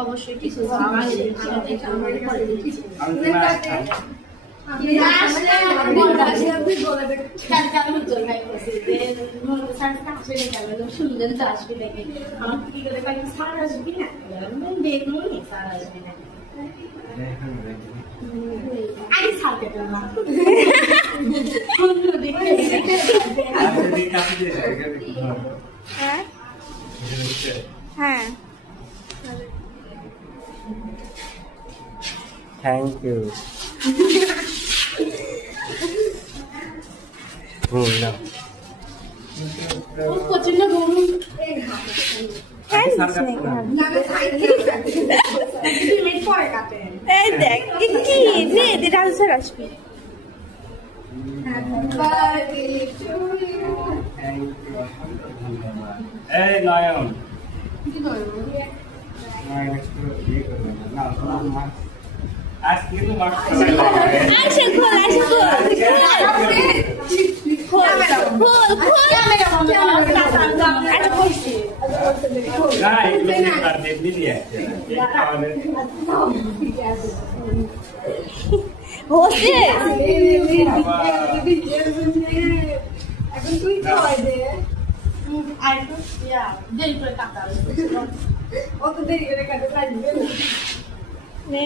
অবশ্যই কিছু শুনলেন তো আসবি নাকি আমার কি করে স্যার আসবি না দেখুন স্যার আসবি না আরে স্যার কেটে না হ্যাঁ থ্যাংক ইউ না প্রচন্ড গরম এই দেখ কি নে দিদা স্যার আসবি এই নয়ন আজকে তো আচ্ছা খোল না এগুলো আর দেবনি দিয়ে হোসে এখন তুই খাওয়াই দে আর দেরি করে কাটা অত দেরি করে কাটা লাগবে নে